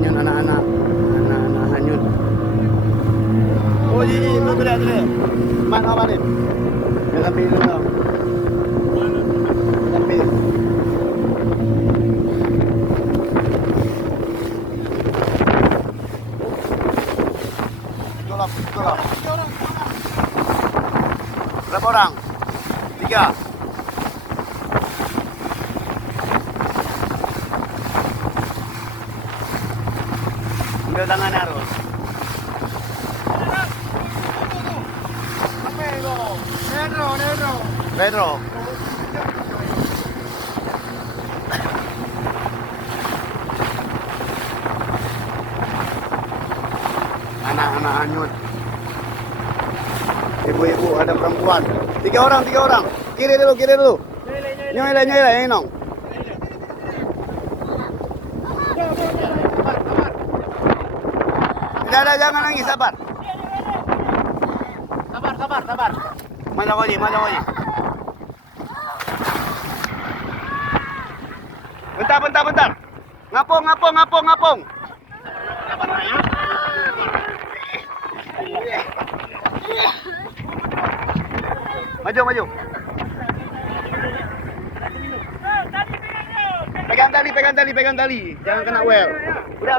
hanyut anak-anak hanyut. Oh iya itu tuh. Mana apa nih? Dalam minum dong. Tapi tolong. Berapa orang? 3. Ambil tangan harus. Pedro. Anak-anak hanyut. Ibu-ibu ada perempuan. 3 orang. Kiri dulu. Nyelai, nong. Tidak, jangan nangis, sabar. Sabar. Mana kau ni? Bentar. Ngapung. Maju. Pegang tali. Jangan kena well. Udah.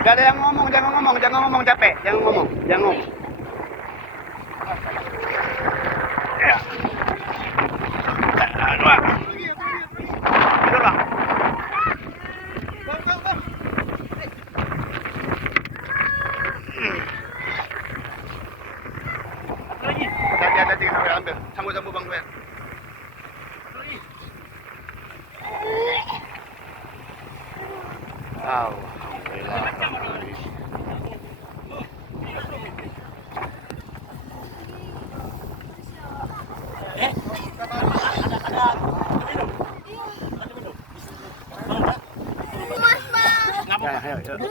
Gak ada yang ngomong, jangan ngomong capek, jangan ngomong. Ya. Dua. Tidur bang. Hati-hati kena ambil. Sambung bang gue. Alhamdulillah.